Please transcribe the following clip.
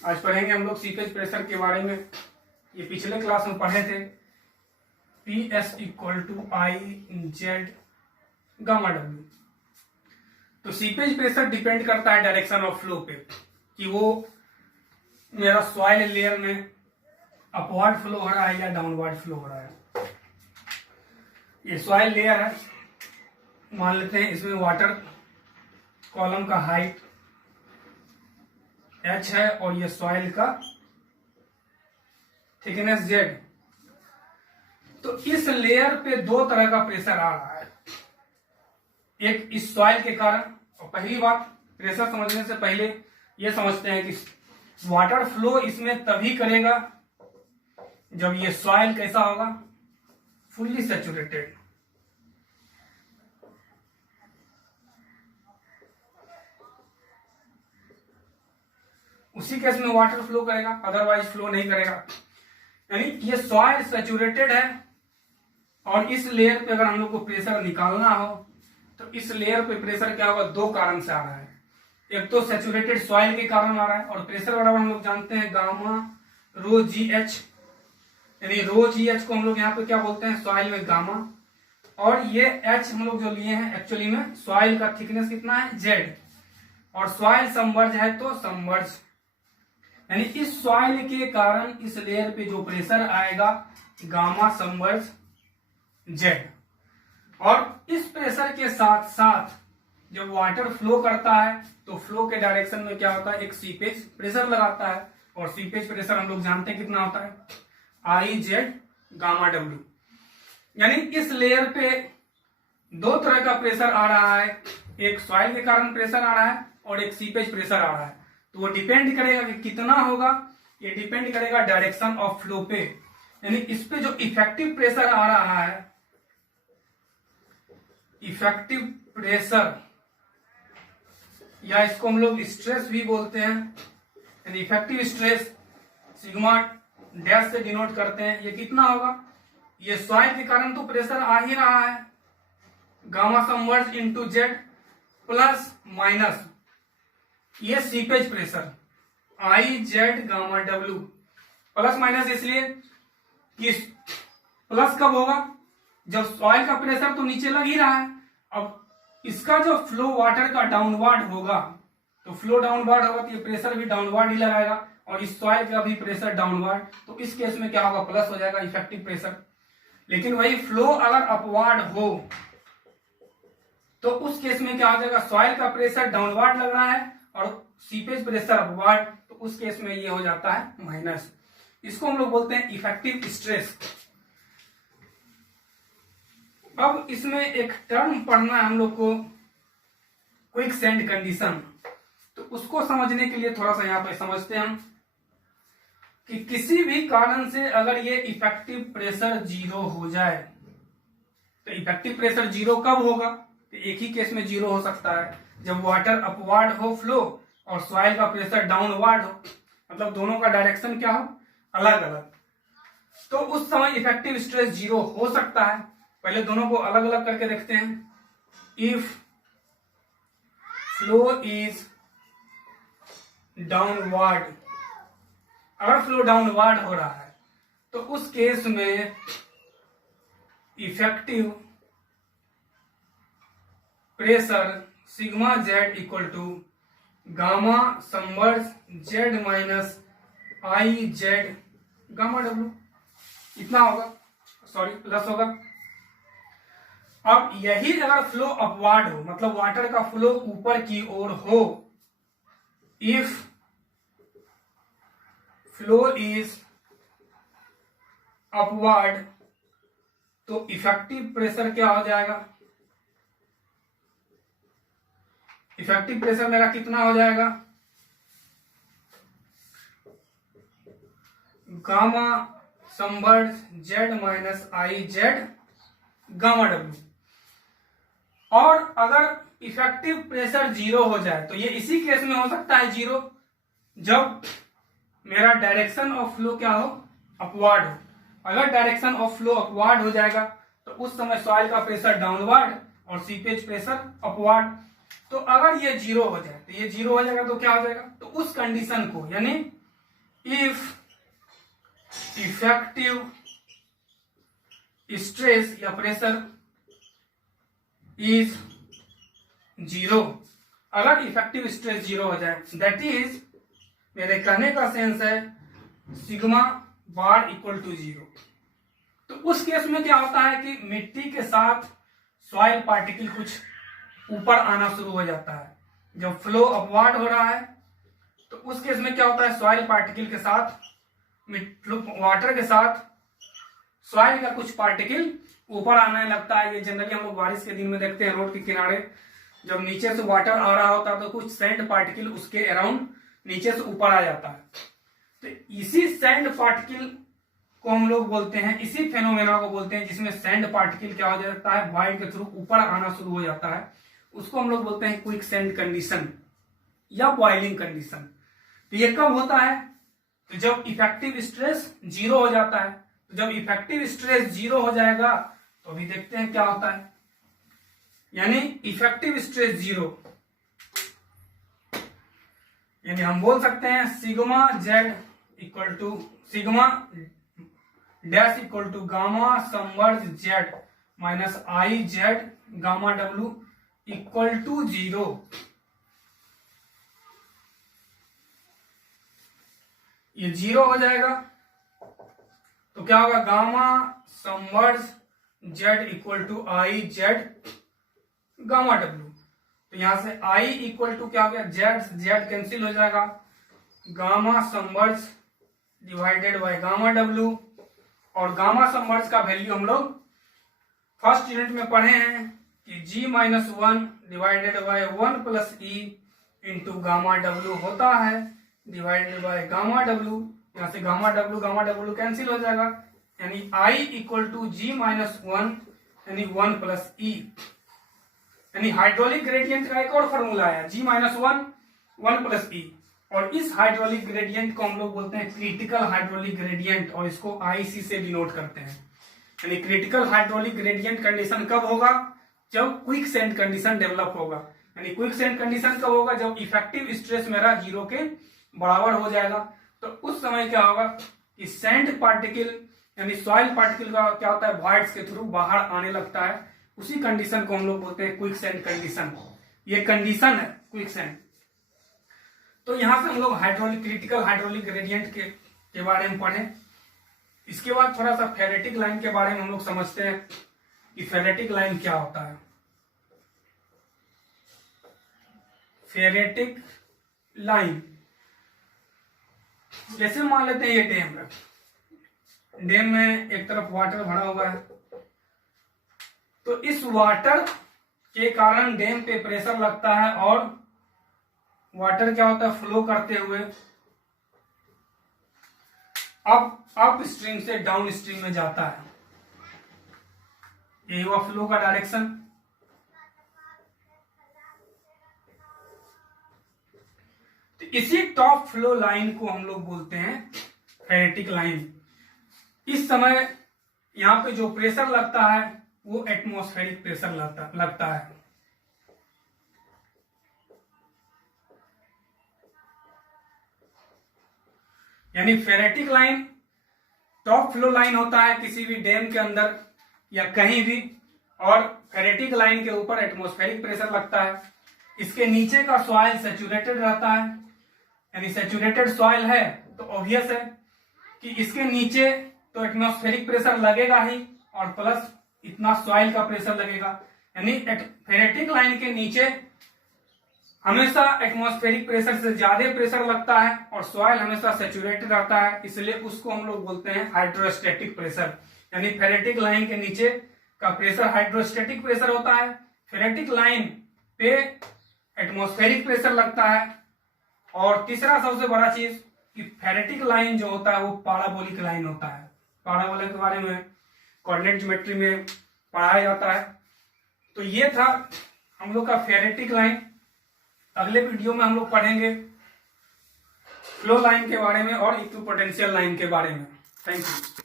आज पढ़ेंगे हम लोग सीपेज प्रेशर के बारे में। ये पिछले क्लास में पढ़े थे। P S equal to I Z gamma W. तो सीपेज प्रेशर डिपेंड करता है डायरेक्शन ऑफ फ्लो पे, कि वो मेरा सॉइल लेयर में अपवर्ड फ्लो हो रहा है या डाउनवर्ड फ्लो हो रहा है। ये सॉइल लेयर है, मान लेते हैं इसमें वाटर कॉलम का हाइट h है और ये सॉइल का थिकनेस z। तो इस लेयर पे दो तरह का प्रेशर आ रहा है, एक इस सॉइल के कारण। और पहली बात, प्रेशर समझने से पहले ये समझते हैं कि वाटर फ्लो इसमें तभी करेगा जब ये सॉइल कैसा होगा, फुल्ली सैचुरेटेड। उसी केस में वाटर फ्लो करेगा, अदरवाइज फ्लो नहीं करेगा। यानी ये सॉइल सैचुरेटेड है और इस लेयर पे अगर हम लोग को प्रेशर निकालना हो तो इस लेयर पे प्रेशर क्या होगा, दो कारण से आ रहा है। एक तो सैचुरेटेड सॉइल के कारण आ रहा है, और प्रेशर बराबर हम लोग जानते हैं गामा रो जी एच। यानी रो जी एच को हम लोग यहाँ पे क्या बोलते हैं, सॉइल में गामा, और ये एच हम लोग जो लिए हैं एक्चुअली में सॉइल का थिकनेस कितना है, जेड। और सॉइल सबमर्ज है तो सबमर्ज, यानी इस सॉइल के कारण इस लेयर पे जो प्रेशर आएगा गामा सबमर्ज जेड। और इस प्रेशर के साथ साथ जब वाटर फ्लो करता है तो फ्लो के डायरेक्शन में क्या होता है, एक सीपेज प्रेशर लगाता है। और सीपेज प्रेशर हम लोग जानते हैं कितना होता है, आई जेड गामा डब्ल्यू। यानी इस लेयर पे दो तरह का प्रेशर आ रहा है, एक सॉइल के कारण प्रेशर आ रहा है और एक सीपेज प्रेशर आ रहा है। तो वो डिपेंड करेगा कि कितना होगा, ये डिपेंड करेगा डायरेक्शन ऑफ फ्लो पे। यानी इस पे जो इफेक्टिव प्रेशर आ रहा है, इफेक्टिव प्रेशर या इसको हम लोग स्ट्रेस भी बोलते हैं। यानी इफेक्टिव स्ट्रेस सिग्मा डैश से डिनोट करते हैं। ये कितना होगा, ये सॉइल के कारण तो प्रेशर आ ही रहा है, gamma submerge into Z plus minus ये seepage pressure I Z gamma W. Plus minus इसलिए कि प्लस कब होगा, जब सॉइल का प्रेशर तो नीचे लग ही रहा है। अब इसका जो फ्लो वाटर का डाउनवर्ड होगा, तो फ्लो डाउनवर्ड होगा तो ये प्रेशर भी डाउनवर्ड ही लगाएगा, और इस सॉइल का भी प्रेशर डाउनवर्ड। तो इस केस में क्या होगा, प्लस हो जाएगा इफेक्टिव प्रेशर। लेकिन वही फ्लो अगर अपवर्ड हो तो उस केस में क्या हो जाएगा, सॉइल का प्रेशर डाउनवर्ड लग रहा है और सीपेज प्रेशर अपवर्ड, तो उस केस में ये हो जाता है माइनस। इसको हम लोग बोलते हैं इफेक्टिव स्ट्रेस। अब इसमें एक टर्म पढ़ना है हम लोग को, क्विकसैंड कंडीशन। तो उसको समझने के लिए थोड़ा सा यहाँ पे समझते हैं हम कि किसी भी कारण से अगर ये इफेक्टिव प्रेशर जीरो हो जाए, तो इफेक्टिव प्रेशर जीरो कब होगा, तो एक ही केस में जीरो हो सकता है, जब वाटर अपवर्ड हो फ्लो और सॉइल का प्रेशर डाउनवर्ड हो, मतलब दोनों का डायरेक्शन क्या हो, अलग अलग। तो उस समय इफेक्टिव स्ट्रेस जीरो हो सकता है। पहले दोनों को अलग अलग करके देखते हैं। इफ फ्लो इज डाउनवर्ड, अगर फ्लो डाउनवर्ड हो रहा है तो उस केस में effective pressure sigma Z equal to gamma submerge Z minus I Z gamma W, इतना होगा, सॉरी प्लस होगा। अब यही अगर फ्लो अपवर्ड हो, मतलब वाटर का फ्लो ऊपर की ओर हो, इफ फ्लो इज अपवर्ड, तो इफेक्टिव प्रेशर क्या हो जाएगा, इफेक्टिव प्रेशर मेरा कितना हो जाएगा, gamma submerge Z minus I Z gamma W. और अगर इफेक्टिव प्रेशर जीरो हो जाए, तो ये इसी केस में हो सकता है जीरो, जब मेरा डायरेक्शन ऑफ फ्लो क्या हो, अपवर्ड हो। अगर डायरेक्शन ऑफ फ्लो अपवर्ड हो जाएगा तो उस समय सॉइल का प्रेशर डाउनवर्ड और सीपेज प्रेशर अपवर्ड। तो अगर ये जीरो हो जाए, तो ये जीरो हो जाएगा तो क्या हो जाएगा, तो उस कंडीशन को, यानी इफ इफेक्टिव स्ट्रेस या प्रेशर इज 0, अगर इफेक्टिव स्ट्रेस 0 हो जाए, दैट इज, मेरे कहने का सेंस है, सिग्मा बार इक्वल टू 0। तो उस केस में क्या होता है कि मिट्टी के साथ सॉइल पार्टिकल कुछ ऊपर आना शुरू हो जाता है। जब फ्लो अपवार्ड हो रहा है तो उस केस में क्या होता है, सॉइल पार्टिकल के साथ, वाटर के साथ सॉइल का कुछ पार्टिकल ऊपर आने लगता है। ये जनरली हम लोग बारिश के दिन में देखते हैं, रोड के किनारे जब नीचे से वाटर आ रहा होता है तो कुछ सैंड पार्टिकल उसके अराउंड नीचे से ऊपर आ जाता है। तो इसी सैंड पार्टिकल को हम लोग बोलते हैं, इसी फेनोमेना को बोलते हैं जिसमें सैंड पार्टिकल क्या हो जाता है, वॉइड के थ्रू ऊपर आना शुरू हो जाता है, उसको हम लोग बोलते हैं क्विक सैंड कंडीशन या बॉइलिंग कंडीशन। तो ये कब होता है, तो जब इफेक्टिव स्ट्रेस 0 हो जाता है। तो जब इफेक्टिव स्ट्रेस 0 हो जाएगा तो अभी देखते हैं क्या होता है, यानी इफेक्टिव स्ट्रेस 0, यानी हम बोल सकते हैं sigma Z equal to sigma dash equal to gamma submerge Z minus I Z gamma W equal to 0। ये 0 हो जाएगा तो क्या होगा, gamma submerge Z equal to I Z gamma W. तो यहां से आई इक्वल टू क्या हो गया, जेड, जेड कैंसिल हो जाएगा, gamma submerge divided by gamma W. और गामा समवर्ज का वैल्यू हम लोग फर्स्ट यूनिट में पढ़े हैं कि g-1 divided by 1 plus E into gamma W होता है डिवाइडेड बाय गामा डब्ल्यू। यहां से गामा डब्ल्यू कैंसिल हो जाएगा, यानी आई इक्वल टू g-1 यानी 1 प्लस ई। यानी हाइड्रोलिक ग्रेडियंट का एक और फॉर्मूला है g-1 1 प्लस ई, और इस हाइड्रोलिक ग्रेडियंट को हम लोग बोलते हैं क्रिटिकल हाइड्रोलिक ग्रेडियंट, और इसको आईसी से डिनोट करते हैं। यानी क्रिटिकल हाइड्रोलिक ग्रेडियंट कंडीशन कब होगा, जब क्विक सैंड कंडीशन डेवलप होगा। यानी क्विक सैंड कंडीशन कब होगा, जब इफेक्टिव स्ट्रेस मेरा 0 के बराबर हो जाएगा। तो उस समय क्या होगा कि सैंड पार्टिकल यानी सॉइल पार्टिकल का क्या होता है, वॉइड्स के थ्रू बाहर आने लगता है। उसी कंडीशन को हम लोग बोलते हैं क्विक सैंड कंडीशन। ये कंडीशन है क्विक सैंड। तो यहां से हम लोग हाइड्रोलिक क्रिटिकल हाइड्रोलिक ग्रेडियंट के बारे में पढ़े। इसके बाद थोड़ा सा फेरेटिक लाइन के बारे में हम लोग समझते हैं कि फेरेटिक लाइन क्या होता है। फेरेटिक लाइन, जैसे मान लेते हैं ये डैम है, डैम में एक तरफ वाटर भरा हुआ है, तो इस वाटर के कारण डैम पे प्रेशर लगता है और वाटर क्या होता है, फ्लो करते हुए अप स्ट्रीम से डाउन स्ट्रीम में जाता है। यही हुआ फ्लो का डायरेक्शन। तो इसी टॉप फ्लो लाइन को हम लोग बोलते हैं फेरेटिक लाइन। इस समय यहां पे जो प्रेशर लगता है वो एटमॉस्फेरिक प्रेशर लगता है। यानी ferritic line top flow line होता है किसी भी डैम के अंदर या कहीं भी, और फेरेटिक लाइन के ऊपर एटमॉस्फेरिक प्रेशर लगता है। इसके नीचे का सॉइल सैचुरेटेड रहता है, यानी सैचुरेटेड सॉइल है तो ऑब्वियस है कि इसके नीचे तो एटमॉस्फेरिक प्रेशर लगेगा ही, और प्लस इतना सॉइल का प्रेशर लगेगा। यानी फेरेटिक लाइन के नीचे हमेशा एटमॉस्फेरिक प्रेशर से ज्यादा प्रेशर लगता है और सॉइल हमेशा सैचुरेटेड रहता है, इसलिए उसको हम लोग बोलते हैं हाइड्रोस्टैटिक प्रेशर। यानी फेरेटिक लाइन के नीचे का प्रेशर हाइड्रोस्टैटिक प्रेशर होता है, फेरेटिक लाइन पे एटमॉस्फेरिक प्रेशर लगता है। और तीसरा सबसे बड़ा चीज कि फेरेटिक लाइन जो होता है वो पैराबोलिक लाइन होता है। पैराबोला के बारे में कोऑर्डिनेट ज्योमेट्री में पढ़ाया जाता है। तो ये था हम लोग का फेरेटिक लाइन। अगले वीडियो में हम लोग पढ़ेंगे फ्लो लाइन के बारे में और इक्विपोटेंशियल लाइन के बारे में। Thank you.